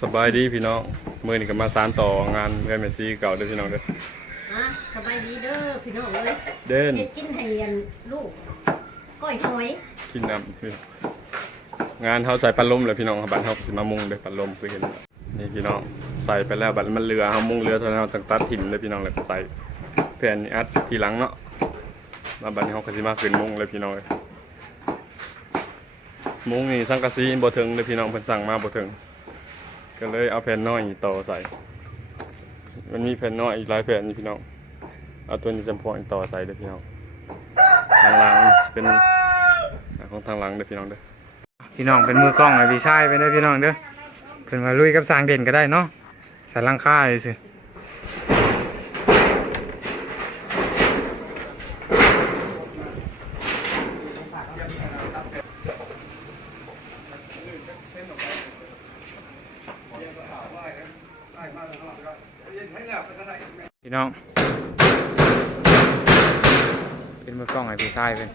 สบายดีพี่น้องมือนี่ก็มาสานต่องานเพื่อนเมซี่เก่าเด้อพี่น้องเด้อฮะสบายดีเด้อพี่น้องเอ้ยเด่นเฮ็ดกินให้เรียนลูกก้อยหอยกินน้ำพี่น้องงานเขาใส่ปันลมเลยพี่น้องครับบ้านเขาสิมามุงเด้อปันลมคือเห็นนี่พี่น้องใส่ไปแล้วบัดมันเรือเขามุงเรือเท่านั้นเราต้องตัดถิ่มเลยพี่น้องเลยใส่แผ่นนี้อัดทีหลังเนาะมาบัดนี้เขาก็สิมาขึ้นมุงเลยพี่น้องเลยมุงนี่สังกะสีบ่ถึงเลยพี่น้องเพิ่นสั่งมาบ่ถึง ก็เลยเอาแผ่นน้อยต่อใส่ มันมีแผ่นน้อยอีกหลายแผ่นนี่พี่น้อง เอาตัวนี้จำพวกอีกต่อใส่เด้พี่น้อง ทางหลังเป็นของทางหลังเด้อพี่น้องเด้อ พี่น้องเป็นมือกล้องไอ้พี่ชายไปเด้อพี่น้องเด้อเพิ่นมาลุยกับสร้างเด่นก็ได้เนาะใส่ลังค่าเลยสิ พี่น้องเป็นมือกล้องไอ้พี่ชายเป็น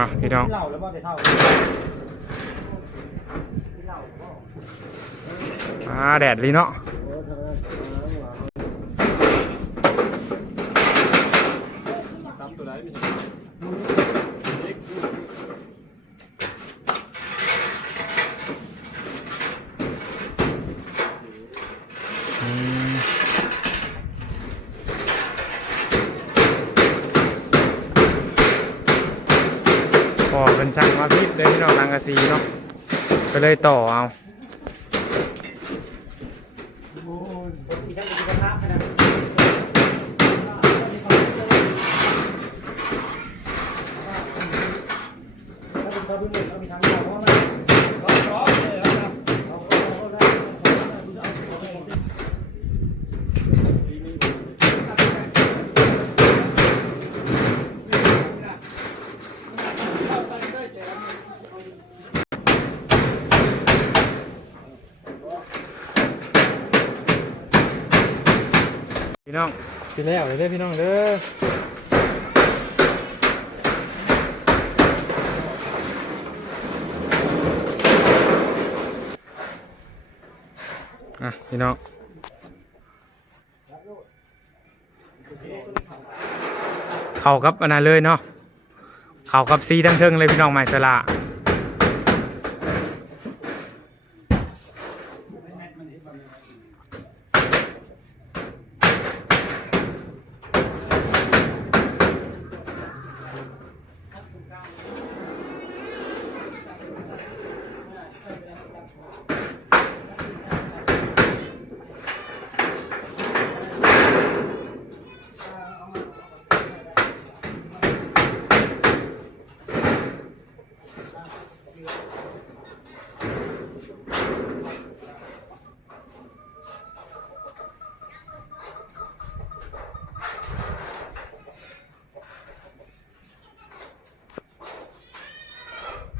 อะพี่น้อง เหล่าแล้วบ่ได้เท่าอ่าแดดลีเนาะอืมพอ เป็นสั่งมาพิษเลยพี่น้องทางกะซีเนาะก็เลยต่อเอา มีช่างมีกระทะขนาดถ้าเป็นตาบุญเด็กเอามีทางยาวเพราะมันร้อนเลยครับเอาเอาได้เอาได้ พี่น้องพี่แล้วเลยเด้อพี่น้องเด้ออะพี่น้องเข้ากับอันนั้นเลยเนาะเข้ากับซีทั้งเทิงเลยพี่น้องไม้สละ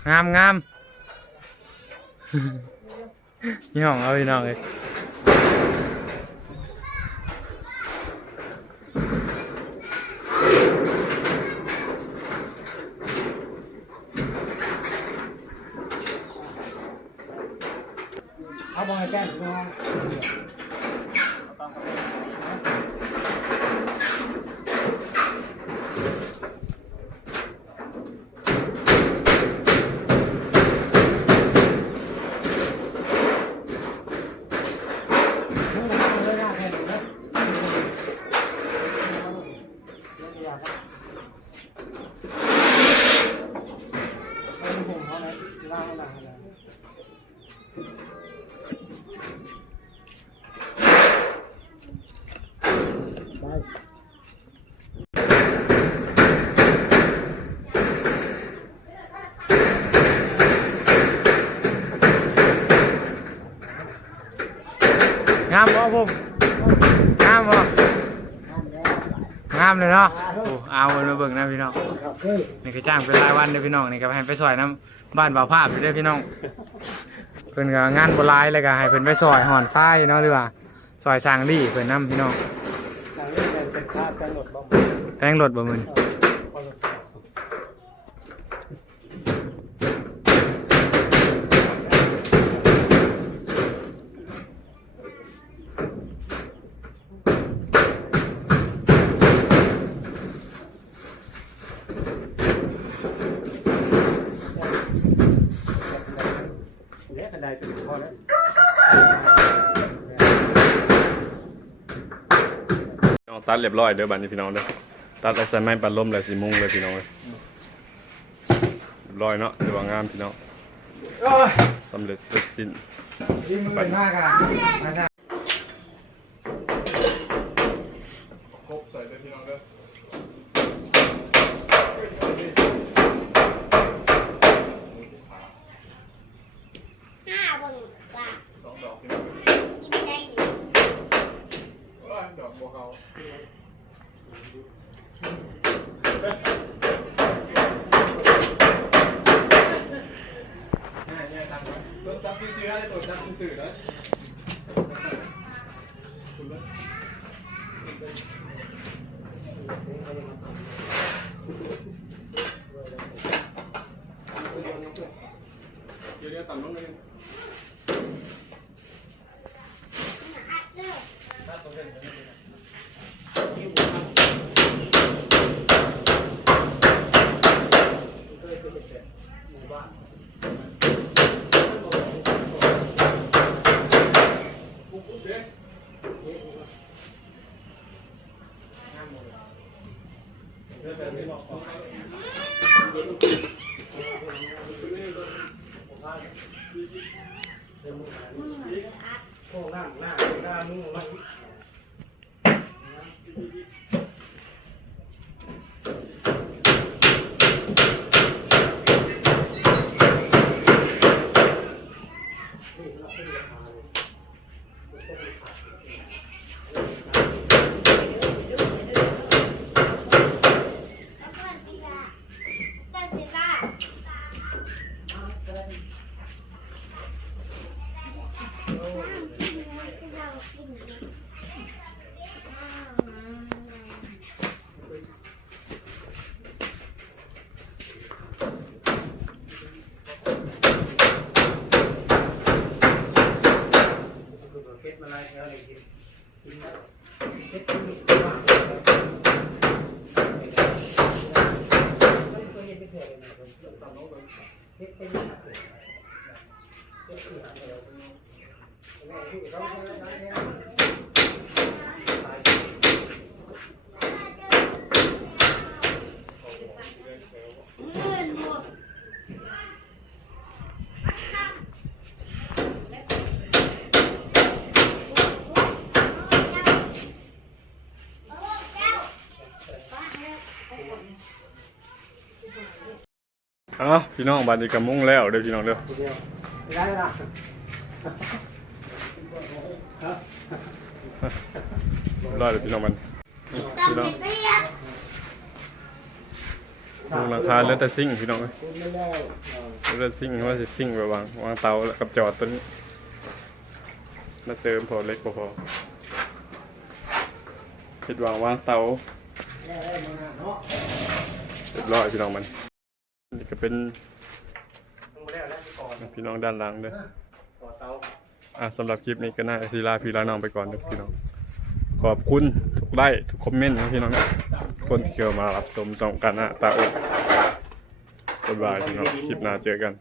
งามงามนี่ห้องเอาพี่น้องเลยเอาบอลแก้มน้อง เลยหน้าแทนนะ งามบ่ผมงามบ่งามเลยเนาะโอ้เอาเบิ่งมาเบิ่งนะพี่น้องนี่คือจ้างเป็นรายวันเด้อพี่น้องนี่ก็ให้ไปซอยน้ำบ้านบ่าวภาพอยู่เด้อพี่น้องเพิ่นก็งานบ่หลายแล้วก็ให้เพิ่นไปซอยหอนทรายเนาะหรือว่าซอยสร้างดีเพิ่นนํพี่น้อง เป็นค่าแปลงรถบ้าง แพงรถบ่มึน เนี่ยกันได้เป็นข้อแล้ว น้อง ตัดเรียบร้อยเด้อบัดนี้พี่น้องเด้อตัดไอ้ใส่ไม้ปัดลมแล้วสิมุงเลยพี่น้องเลยเรียบร้อยเนาะถือว่างามพี่น้องโอ้ยสำเร็จเสร็จสิ้นดีมือมากอะมาจ้ะ ครบใส่เลยพี่น้องเด้อ ห้าเบิ่งว่า สองดอกพี่น้อง กินได้อยู่ ว้ายดอกบัวเขาตัวจับซื้อได้ ตัวจับซื้อได้เดี๋ยวเดี๋ยวต่ำลงนิดนึง โค้งหน้าหน้าหน้ามือมัน เก็บมาลายแถวเลยกินกินแล้วเก็บกินว่างไม่เคยเห็นไม่เคยเลยนะผมตอนโน้นเก็บเป็นแบบเก็บเสียเลยแม่ที่เขาเนี่ย เอ้าพี่น้องบัดนี้ก็มุงแล้วเด้อพี่น้องเด้อทีเดียว ไม่ได้ละรอดเลยพี่น้องมันต้องพี่น้องกินเพียบมุงหลังคาเหลือแต่ซิ่งพี่น้องเอ้ยคุณไม่ได้เหลือแต่ซิ่งว่าสิซิ่งไปวางวางเตาแล้วกับจอดตัวนี้มาเสริมพอเล็กพอพอคิดวางวางเตาแน่ได้มาเนาะเรียบร้อยพี่น้องมันนี่ก็เป็น พี่น้องด้านหลังเด้อต่อเตาอะสำหรับคลิปนี้ก็น่าศิลาพี่ลาน้องไปก่อนเด้อพี่น้อง ขอบคุณทุกไลค์ทุกคอมเมนต์นะพี่น้องทุกคนที่เข้ามารับชมส่องกันนะตาอกบ๊ายบายพี่น้องคลิปหน้าเจอกัน